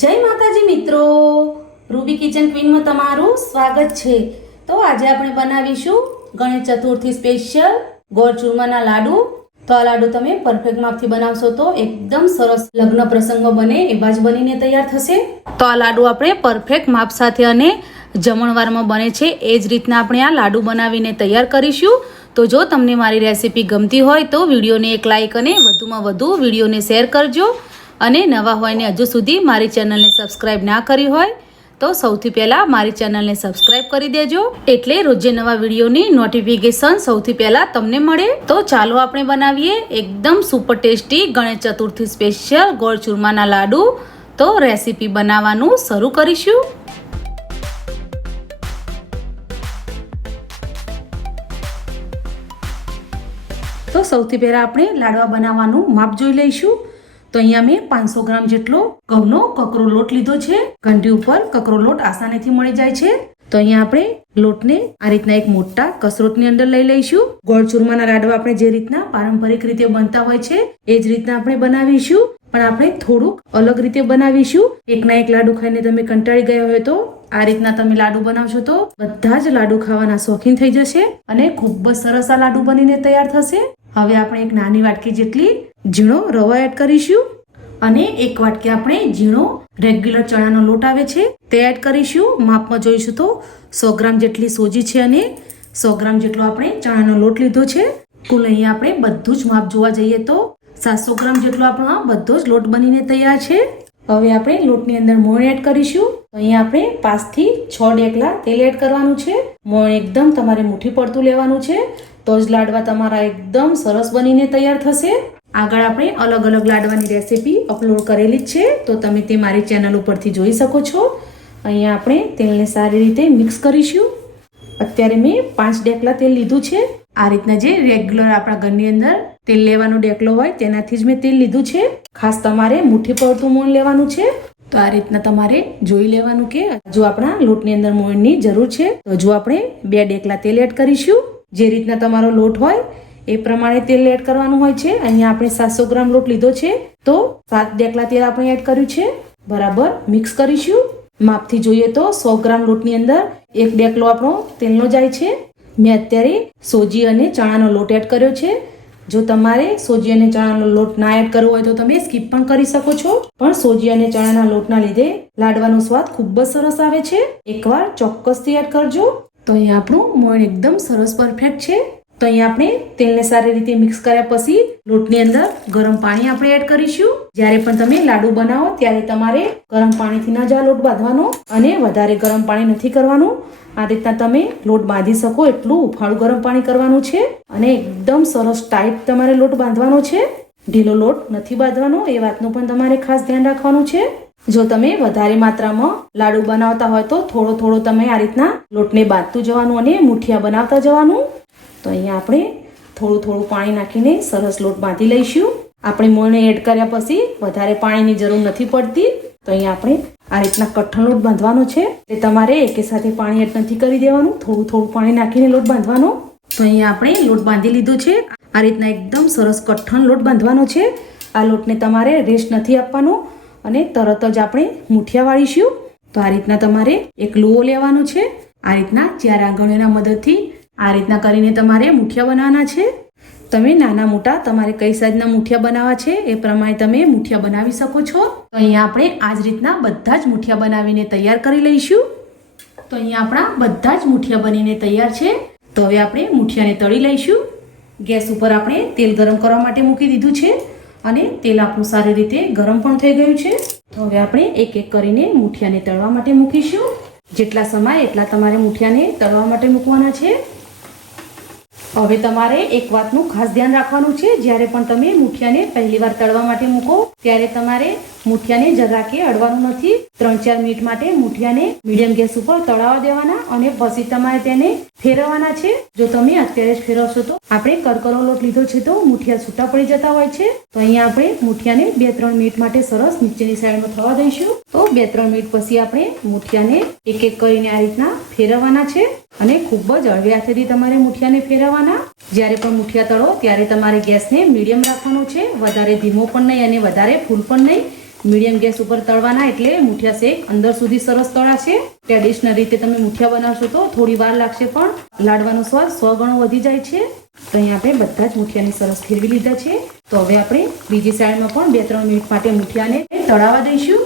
જય માતાજી મિત્રો. રૂબી કિચન ક્વીનમાં તમારું સ્વાગત છે. તો આજે આપણે બનાવીશું ગણેશ ચતુર્થી સ્પેશિયલ ગોળ ચૂરમાના લાડુ. તો આ લાડુ તમે પરફેક્ટ માપથી બનાવશો તો એકદમ સરસ લગ્ન પ્રસંગમાં બને એવા જ બનીને તૈયાર થશે. તો આ લાડુ આપણે પરફેક્ટ માપ સાથે અને જમણવારમાં બને છે એ જ રીતના આપણે આ લાડુ બનાવીને તૈયાર કરીશું. તો જો તમને મારી રેસીપી ગમતી હોય તો વિડીયોને એક લાઇક અને વધુમાં વધુ વિડીયોને શેર કરજો. અને નવા હોય ને હજુ સુધી મારી ચેનલને સબસ્ક્રાઈબ ના કરી હોય, તો સૌથી પહેલાં મારી ચેનલને સબસ્ક્રાઈબ કરી દેજો. એટલે રોજે નવા વિડીયોની નોટિફિકેશન સૌથી પહેલાં તમને મળે. તો ચાલો આપણે બનાવીએ એકદમ super tasty Ganesh Chaturthi special ગોળ ચૂરમાના લાડુ. તો રેસીપી બનાવવાનું શરૂ કરીશું. તો સૌથી પહેલાં આપણે લાડવા બનાવવાનું માપ જોઈ લઈશું. તો અહીંયા મેં પાંચસો ગ્રામ જેટલો ઘઉંનો કકરો લોટ લીધો છે. ઘંટી ઉપર કકરો લોટ આસાનીથી મળી જાય છે. તો અહીંયા આપણે લોટને આ રીતના એક મોટા કસરોટની અંદર લઈ લઈશું. ગોળ ચૂરમાના લાડવા આપણે જે રીતના પારંપરિક રીતે બનતા હોય છે, એ જ રીતના આપણે બનાવીશું. પણ આપણે થોડુંક અલગ રીતે બનાવીશું. એકના એક લાડુ ખાઈને તમે કંટાળી ગયા હોય તો આ રીતના તમે લાડુ બનાવશો તો બધા જ લાડુ ખાવાના શોખીન થઈ જશે અને ખૂબ જ સરસ આ લાડુ બનીને તૈયાર થશે. હવે આપણે એક નાની વાટકી જેટલી ઝીણો રવો એડ કરીશું અને એક વાટકી આપણે ઝીણો રેગ્યુલર ચણાનો લોટ આવે છે તે એડ કરીશું. માપમાં જોઈશું તો સો ગ્રામ જેટલી સોજી છે અને સો ગ્રામ જેટલો આપણે ચણાનો લોટ લીધો છે. કુલ અહીંયા આપણે બધું જ માપ જોવા જઈએ તો સાતસો ગ્રામ જેટલો આપણો બધો જ લોટ બનીને તૈયાર છે. હવે આપણે લોટની અંદર મોણ એડ કરીશું. અહીંયા આપણે પાંચથી છ ડેકલા તેલ એડ કરવાનું છે. મોણ એકદમ તમારે મુઠ્ઠી પડતું લેવાનું છે. તો જ લાડવા તમારા એકદમ સરસ બનીને તૈયાર થશે. આગળ આપણે અલગ અલગ લાડવાની રેસીપી અપલોડ કરેલી જ છે. તો તમે તે મારી ચેનલ ઉપરથી જોઈ શકો છો. અહીંયા આપણે તેલને સારી રીતે મિક્સ કરીશું. અત્યારે મેં પાંચ ડેકલા તેલ લીધું છે. આ રીતના જે રેગ્યુલર આપણા ઘરની અંદર તેલ લેવાનો ડેકલો હોય તેનાથી જ મેં તેલ લીધું છે. ખાસ તમારે મુઠ્ઠી પડતું મોણ લેવાનું છે. તો આ રીતના તમારે જોઈ લેવાનું કે જો આપણા લોટની અંદર મોણની જરૂર છે. તો જો આપણે બે ડેકલા તેલ એડ કરીશું. જે રીતના તમારો લોટ હોય, એ પ્રમાણે તેલ એડ કરવાનું હોય છે. અહીંયા આપણે સાતસો ગ્રામ લોટ લીધો છે. તો સાત ડેકલા તેલ આપણે એડ કર્યું છે. બરાબર મિક્સ કરીશું. માપથી જોઈએ તો સો ગ્રામ લોટની અંદર એક ડેકલો આપણો તેલનો જાય છે. મેં અત્યારે સોજી અને ચણાનો લોટ એડ કર્યો છે. જો તમારે સોજી અને ચણાનો લોટ ના એડ કરવો હોય તો તમે સ્કીપ પણ કરી શકો છો. પણ સોજી અને ચણાના લોટના લીધે લાડવાનો સ્વાદ ખૂબ જ સરસ આવે છે. એકવાર ચોક્કસથી એડ કરજો. તો અહીંયા આપણું મોણ એકદમ સરસ પરફેક્ટ છે. તો અહીંયા આપણે તેલને સારી રીતે મિક્સ કર્યા પછી લોટની અંદર ગરમ પાણી આપણે એડ કરીશું. જ્યારે પણ તમે લાડુ બનાવો ત્યારે તમારે ગરમ પાણીથી ના જ લોટ બાંધવાનો અને વધારે ગરમ પાણી નથી કરવાનું. આ રીતના તમે લોટ બાંધી શકો એટલું ઉફાળું ગરમ પાણી કરવાનું છે અને એકદમ સરસ ટાઈટ તમારે લોટ બાંધવાનો છે. ઢીલો લોટ નથી બાંધવાનો, એ વાતનું પણ તમારે ખાસ ધ્યાન રાખવાનું છે. જો તમે વધારે માત્રામાં લાડુ બનાવતા હોય તો થોડો થોડો તમે આ રીતના લોટને બાંધતું જવાનું અને મુઠિયા બનાવતા જવાનું. તો અહીંયા આપણે થોડું થોડું પાણી નાખીને સરસ લોટ બાંધી લઈશું. આપણે મોળને એડ કર્યા પછી વધારે પાણીની જરૂર નથી પડતી. તો અહીંયા આપણે આ રીતના કઠણ લોટ બાંધવાનો છે. એટલે તમારે એકે સાથે પાણી એડ નથી કરી દેવાનું. થોડું થોડું પાણી નાખીને લોટ બાંધવાનો. તો અહીંયા આપણે લોટ બાંધી લીધો છે. આ રીતના એકદમ સરસ કઠણ લોટ બાંધવાનો છે. આ લોટને તમારે રેસ્ટ નથી આપવાનો. અને તરત જ આપણે મુઠિયા વાળીશું. તો આ રીતના તમારે એક લુઓ લેવાનો છે. આ રીતના ચાર આંગળીઓના મદદથી આ રીતના કરીને તમારે મુઠિયા બનાવવાના છે. તમે નાના મોટા તમારે કઈ સાઈઝના મુઠિયા બનાવવા છે એ પ્રમાણે તમે મુઠિયા બનાવી શકો છો. તો અહીંયા આપણે આ જ રીતના બધા જ મુઠિયા બનાવીને તૈયાર કરી લઈશું. તો અહીંયા આપણા બધા જ મુઠિયા બનીને તૈયાર છે. તો હવે આપણે મુઠિયાને તળી લઈશું. ગેસ ઉપર આપણે તેલ ગરમ કરવા માટે મૂકી દીધું છે. અને તેલ આપણું સારી રીતે ગરમ પણ થઈ ગયું છે. તો હવે આપણે એક એક કરીને મૂઠિયાને તળવા માટે મૂકીશું. જેટલા સમય એટલા તમારે મૂઠિયાને તળવા માટે મૂકવાના છે. હવે તમારે એક વાતનું ખાસ ધ્યાન રાખવાનું છે. જ્યારે પણ તમે મુઠિયાને પહેલી વાર તળવા માટે મૂકો, ત્યારે તમારે મુઠિયાને જરા કે અડવાનું નથી. ત્રણ ચાર મિનિટ માટે મુઠિયાને મીડિયમ ગેસ ઉપર તળાવવા દેવાના અને પછી તમારે તેને ફેરવવાના છે. જો તમે અત્યારે જ ફેરવશો તો આપણે કરકરો લોટ લીધો છે તો મુઠિયા છૂટા પડી જતા હોય છે. તો અહીંયા આપણે મુઠિયાને બે ત્રણ મિનિટ માટે સરસ નીચેની સાઈડમાં થવા દઈશું. તો બે ત્રણ મિનિટ પછી આપણે મુઠિયાને એક એક કરીને આ રીતના ફેરવવાના છે. અને ખૂબ જ હળવે હાથેથી તમારે મુઠિયાને ફેરવવાના જ્યારે પણ મુઠિયા તળો, ત્યારે તમારે ગેસને મીડિયમ રાખવાનો છે. વધારે ધીમો પણ નહીં અને વધારે ફૂલ પણ નહીં. મીડિયમ ગેસ ઉપર તળવાના એટલે મુઠિયા શેક અંદર સુધી સરસ તળાશે. ટ્રેડિશનલ રીતે તમે મુઠિયા બનાવશો તો થોડી વાર લાગશે પણ. લાડવાનો સ્વાદ સો ગણો વધી જાય છે. તો અહીંયા આપણે બધા જ મુઠિયાને સરસ ફેરવી લીધા છે. તો હવે આપણે બીજી સાઈડમાં પણ બે ત્રણ મિનિટ માટે મુઠિયાને તળાવવા દઈશું.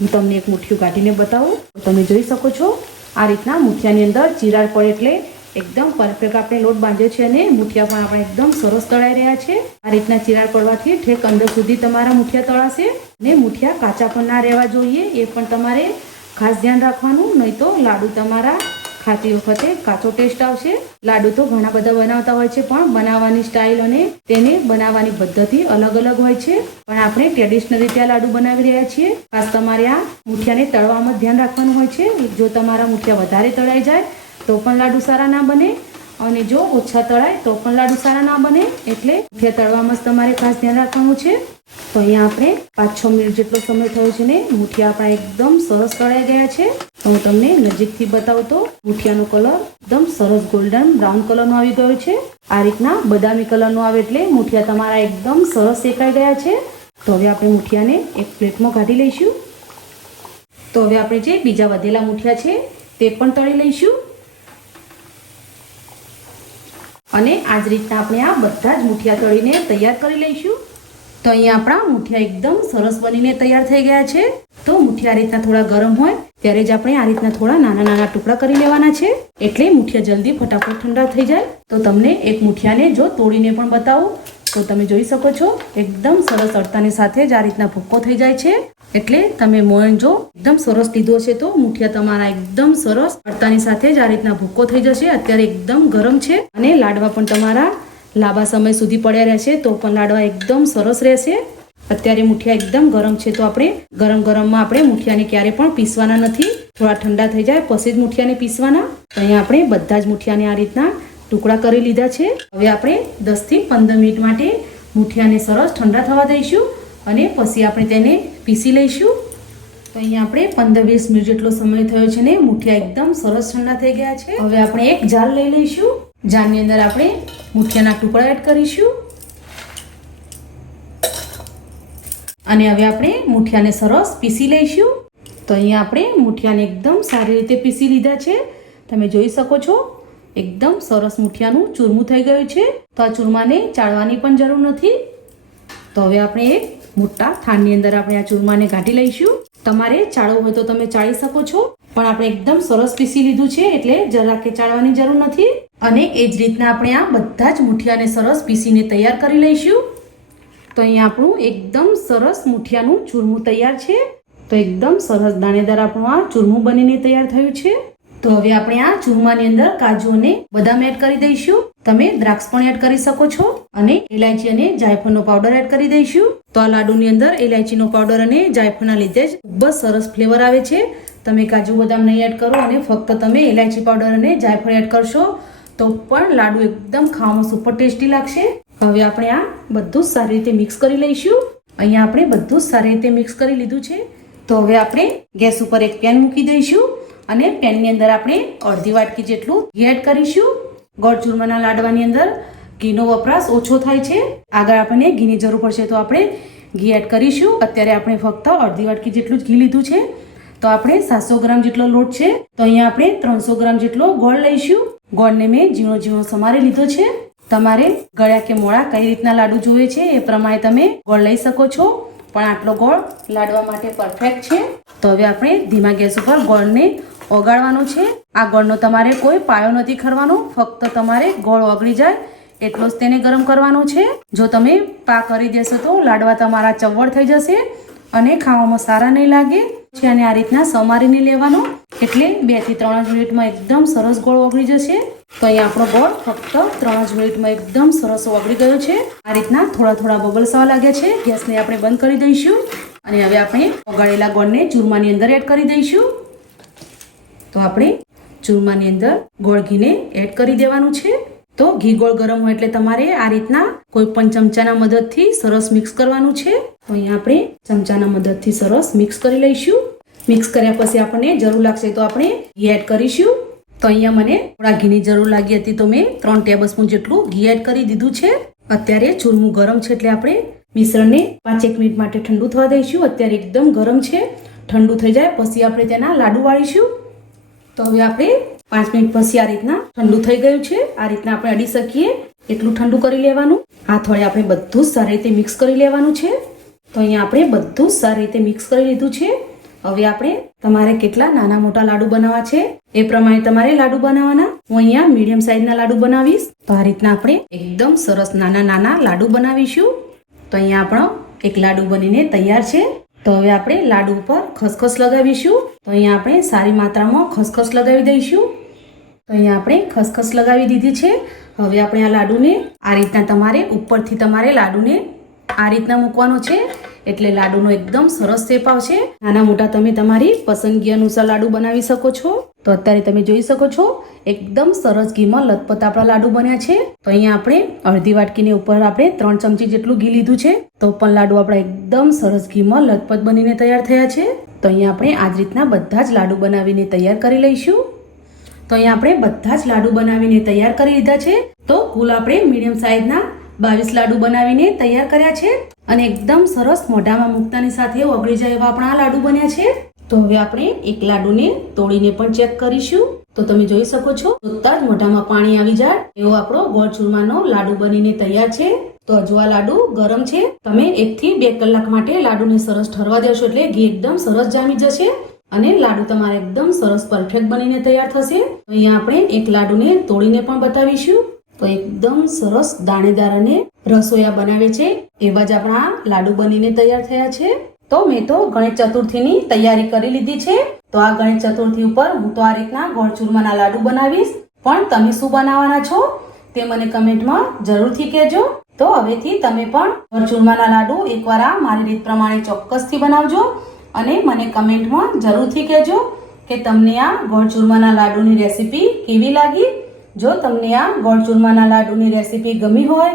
હું તમને એક મુઠ્ઠીયું કાઢીને બતાવું. તમે જોઈ શકો છો આ રીતના મુઠિયાની અંદર ચિરાડ પડે એટલે એકદમ પરફેક્ટ આપણે લોટ બાંધ્યો છે અને મુઠિયા પણ આપણે એકદમ સરસ તળાઈ રહ્યા છે. આ રીતના ચિરાડ પડવાથી ઠેક અંદર સુધી તમારા મુઠિયા તળાશે ને મુઠિયા કાચા પણ ના રહેવા જોઈએ, એ પણ તમારે ખાસ ધ્યાન રાખવાનું, નહીં તો લાડુ તમારા ખાતી વખતે કાચો ટેસ્ટ આવશે. લાડુ તો ઘણા બધા બનાવતા હોય છે, પણ બનાવવાની સ્ટાઇલ અને તેને બનાવવાની પદ્ધતિ અલગ અલગ હોય છે. પણ આપણે ટ્રેડિશનલ રીતે આ લાડુ બનાવી રહ્યા છીએ. ખાસ તમારે આ મુઠિયાને તળવામાં ધ્યાન રાખવાનું હોય છે. જો તમારા મુઠિયા વધારે તળાઈ જાય તો પણ લાડુ સારા ના બને અને જો ઓછા તળાય તો પણ લાડુ સારા ના બને એટલે મુઠિયા તળવામાં તમારે ખાસ ધ્યાન રાખવાનું છે. તો અહીંયા આપણે પાંચ છ મિનિટ જેટલો સમય થયો છે ને, મુઠિયા આપણા એકદમ સરસ તળાઈ ગયા છે. તો હું તમને નજીકથી બતાવું તો મુઠિયાનો કલર એકદમ સરસ ગોલ્ડન બ્રાઉન કલરનો આવી ગયો છે. આ રીતના બદામી કલરનો આવે એટલે મુઠિયા તમારા એકદમ સરસ શેકાઈ ગયા છે. તો હવે આપણે મુઠિયાને એક પ્લેટમાં કાઢી લઈશું. તો હવે આપણે જે બીજા વધેલા મુઠિયા છે, તે પણ તળી લઈશું. અને આ જ રીતના આપણે આ બધા જ મુઠિયા તળીને તૈયાર કરી લઈશું. તો અહીંયા આપણા મુઠિયા એકદમ સરસ બનીને તૈયાર થઈ ગયા છે. તો મુઠિયા આ રીતના થોડા ગરમ હોય ત્યારે જ આપણે આ રીતના થોડા નાના નાના ટુકડા કરી લેવાના છે. એટલે મુઠિયા જલ્દી ફટાફટ ઠંડા થઈ જાય. તો તમને એક મુઠિયાને જો તોડીને પણ બતાવું. તો તમે જોઈ શકો છો, એકદમ સરસ અડતાની સાથે જ આ રીતના ભૂક્કો થઈ જાય છે. એટલે તમે મોયણ જો એકદમ સરસ લીધો છે તો મુઠિયા તમારા એકદમ સરસ અડતાની સાથે જ આ રીતના ભૂક્કો થઈ જશે. અત્યારે એકદમ ગરમ છે અને લાડવા પણ તમારા લાંબા સમય સુધી પડ્યા રહેશે તો પણ લાડવા એકદમ સરસ રહેશે. અત્યારે મુઠિયા એકદમ ગરમ છે તો આપણે ગરમ ગરમમાં આપણે મુઠિયાને ક્યારે પણ પીસવાના નથી. થોડા ઠંડા થઈ જાય પછી જ મુઠિયાને પીસવાના. અહીંયા આપણે બધા જ મુઠિયાને આ રીતના ટુકડા કરી લીધા છે. હવે આપણે દસથી પંદર મિનિટ માટે મૂઠિયાને સરસ ઠંડા થવા દઈશું અને પછી આપણે તેને પીસી લઈશું. તો અહીંયા આપણે પંદર વીસ મિનિટ જેટલો સમય થયો છે ને, મુઠિયા એકદમ સરસ ઠંડા થઈ ગયા છે. હવે આપણે એક જાર લઈ લઈશું. જારની અંદર આપણે મૂઠિયાના ટુકડા એડ કરીશું. અને હવે આપણે મૂઠિયાને સરસ પીસી લઈશું. તો અહીંયા આપણે મૂઠિયાને એકદમ સારી રીતે પીસી લીધા છે. તમે જોઈ શકો છો. એકદમ સરસ મુઠિયાનું ચૂરમું થઈ ગયું છે. તો આ ચૂરમાને ચાળવાની પણ જરૂર નથી. તો હવે આપણે એક મોટા થાળની અંદર આપણે આ ચૂરમાને કાઢી લઈશું. તમારે ચાળવું હોય તો તમે ચાળી શકો છો. પણ આપણે એકદમ સરસ પીસી લીધું છે એટલે જરા કે ચાળવાની જરૂર નથી. અને એ જ રીતના આપણે આ બધા જ મુઠિયાને સરસ પીસીને તૈયાર કરી લઈશું. તો અહીંયા આપણું એકદમ સરસ મુઠિયાનું ચૂરમું તૈયાર છે. તો એકદમ સરસ દાણેદાર આપણું આ ચૂરમું બનીને તૈયાર થયું છે. તો હવે આપણે આ ચૂરમાની અંદર કાજુ અને બદામ એડ કરી દઈશું. તમે દ્રાક્ષ પણ એડ કરી શકો છો અને ઇલાયચી અને જાયફળનો પાવડર એડ કરી દઈશું. તો આ લાડુની અંદર ઇલાયચીનો પાવડર અને જાયફળના લીધે જ ખૂબ જ સરસ ફ્લેવર આવે છે. તમે કાજુ, બદામ નહીં એડ કરો અને ફક્ત તમે ઇલાયચી પાવડર અને જાયફળ એડ કરશો તો પણ લાડુ એકદમ ખાવામાં સુપર ટેસ્ટી લાગશે. હવે આપણે આ બધું સારી રીતે મિક્સ કરી લઈશું. અહીંયા આપણે બધું સારી રીતે મિક્સ કરી લીધું છે. તો હવે આપણે ગેસ ઉપર એક પેન મૂકી દઈશું. અને પેનની અંદર આપણે અડધી વાટકી જેટલું ઘી એડ કરીશું. ગોળ ચૂરમાના લાડવાની અંદર ઘીનો વપરાશ ઓછો થાય છે. આગળ આપણને ઘીની જરૂર પડશે તો આપણે ઘી એડ કરીશું. અત્યારે આપણે ફક્ત અડધી વાટકી જેટલું જ ઘી લીધું છે. તો આપણે સાતસો ગ્રામ જેટલો લોટ છે. તો અહીંયા આપણે ત્રણસો ગ્રામ જેટલો ગોળ લઈશું. ગોળને મેં ઝીણો ઝીણો સમારી લીધો છે. તમારે ગળ્યા કે મોળા કઈ રીતના લાડુ જોઈએ છે એ પ્રમાણે તમે ગોળ લઈ શકો છો. પણ આટલો ગોળ લાડવા માટે પરફેક્ટ છે. તો હવે આપણે ધીમા ગેસ ઉપર ગોળને ઓગાળવાનો છે. આ ગોળનો તમારે કોઈ પાયો નથી ખરવાનો. ફક્ત તમારે ગોળ ઓગળી જાય એટલો જ તેને ગરમ કરવાનો છે. જો તમે પા કરી દેશો તો લાડવા તમારા ચવડ થઈ જશે અને ખાવામાં સારા નહીં લાગે. છે અને આ રીતના સમારીને લેવાનો. એટલે બેથી ત્રણ જ મિનિટમાં એકદમ સરસ ગોળ ઓગળી જશે. તો અહીંયા આપણો ગોળ ફક્ત ત્રણ જ મિનિટમાં એકદમ સરસ ઓગળી ગયો છે. આ રીતના થોડા થોડા બબલ્સ આવવા લાગ્યા છે. ગેસને આપણે બંધ કરી દઈશું. અને હવે આપણે ઓગાળેલા ગોળને ચૂરમાની અંદર એડ કરી દઈશું. તો આપણે ચૂરમાની અંદર ગોળ ઘીને એડ કરી દેવાનું છે. તો ઘી ગોળ ગરમ હોય એટલે તમારે આ રીતના કોઈ પણ ચમચાના મદદથી સરસ મિક્સ કરવાનું છે. તો અહીંયા આપણે ચમચાના મદદથી સરસ મિક્સ કરી લઈશું. મિક્સ કર્યા પછી આપણને જરૂર લાગશે તો આપણે ઘી એડ કરીશું. તો અહીંયા મને થોડા ઘીની જરૂર લાગી હતી તો મેં ત્રણ ટેબલ સ્પૂન જેટલું ઘી એડ કરી દીધું છે. અત્યારે ચૂરમું ગરમ છે એટલે આપણે મિશ્રણને પાંચેક મિનિટ માટે ઠંડુ થવા દઈશું. અત્યારે એકદમ ગરમ છે. ઠંડુ થઈ જાય પછી આપણે તેના લાડુ વાળીશું. તો હવે આપણે પાંચ મિનિટ પછી આ રીતના ઠંડુ થઈ ગયું છે. આ રીતના આપણે અડી શકીએ. એટલું ઠંડુ કરી લેવાનું. હાથ થોડે આપણે બધું સારી રીતે મિક્સ કરી લેવાનું છે. તો અહીંયા આપણે બધું સારી રીતે મિક્સ કરી લીધું છે. હવે આપણે તમારે કેટલા નાના મોટા લાડુ બનાવવા છે એ પ્રમાણે તમારે લાડુ બનાવવાના. હું અહીંયા મીડિયમ સાઈઝના લાડુ બનાવીશ. તો આ રીતના આપણે એકદમ સરસ નાના નાના લાડુ બનાવીશું. તો અહીંયા આપણો એક લાડુ બનીને તૈયાર છે. તો હવે આપણે લાડુ ઉપર ખસખસ લગાવીશું. તો અહીંયા આપણે સારી માત્રામાં ખસખસ લગાવી દઈશું. તો અહીંયા આપણે ખસખસ લગાવી દીધી છે. હવે આપણે આ લાડુને આ રીતના તમારે ઉપરથી તમારે લાડુને આ રીતના મૂકવાનો છે. એટલે લાડુનો એકદમ સરસ શેપ આવશે નાના મોટા તમે તમારી પસંદગી અનુસાર લાડુ બનાવી શકો છો. તો અત્યારે તમે જોઈ શકો છો, એકદમ સરસ ઘીમાં લથપથ આપણા લાડુ બન્યા છે. તો અહીંયા આપણે અડધી વાટકીની ઉપર આપણે ત્રણ ચમચી જેટલું ઘી લીધું છે. તો પણ લાડુ આપણા એકદમ સરસ ઘીમાં લથપથ બનીને તૈયાર થયા છે. તો અહીંયા આપણે આ જ રીતના બધા જ લાડુ બનાવીને તૈયાર કરી લઈશું. તો અહીંયા આપણે બધા જ લાડુ બનાવીને તૈયાર કરી લીધા છે. તો કુલ આપણે મીડિયમ સાઈઝના બાવીસ લાડુ બનાવીને તૈયાર કર્યા છે. અને એકદમ સરસ મોઢામાં મૂકતાની સાથે ઓગળી જાય એવા આપણા લાડુ બન્યા છે. તો હવે આપણે એક લાડુને તોડીને પણ ચેક કરીશું. તો તમે જોઈ શકો છો જોતા જ મોઢામાં પાણી આવી જાય. એવો આપણો ગોળ ચૂરમાનો લાડુ બનીને તૈયાર છે. તો હજુ આ લાડુ ગરમ છે. તમે એક થી બે કલાક માટે લાડુને સરસ ઠરવા દેશો એટલે ઘી એકદમ સરસ જામી જશે અને લાડુ તમારે એકદમ સરસ પરફેક્ટ બનીને તૈયાર થશે. અહીંયા આપણે એક લાડુને તોડીને પણ બતાવીશું. તો એકદમ સરસ દાણેદાર અને રસોયા બનાવે છે, એવા જ આપણા લાડુ બનીને તૈયાર થયા છે. તો મેં તો ગણેશ ચતુર્થીની તૈયારી કરી લીધી છે. તો આ ગણેશ ચતુર્થી ઉપર હું તો આ રીતના ગોળ ચૂરમાના લાડુ બનાવીશ. પણ તમે શું બનાવવાના છો તે મને કમેન્ટમાં જરૂરથી કહેજો. તો હવેથી તમે પણ ગોળ ચૂરમાના લાડુ એકવાર આ મારી રીત પ્રમાણે ચોક્કસથી બનાવજો અને મને કમેન્ટમાં જરૂરથી કહેજો કે તમને આ ગોળ ચૂરમાના લાડુની રેસીપી કેવી લાગી. જો તમને આ ગોળ ચૂરમાના લાડુની રેસીપી ગમી હોય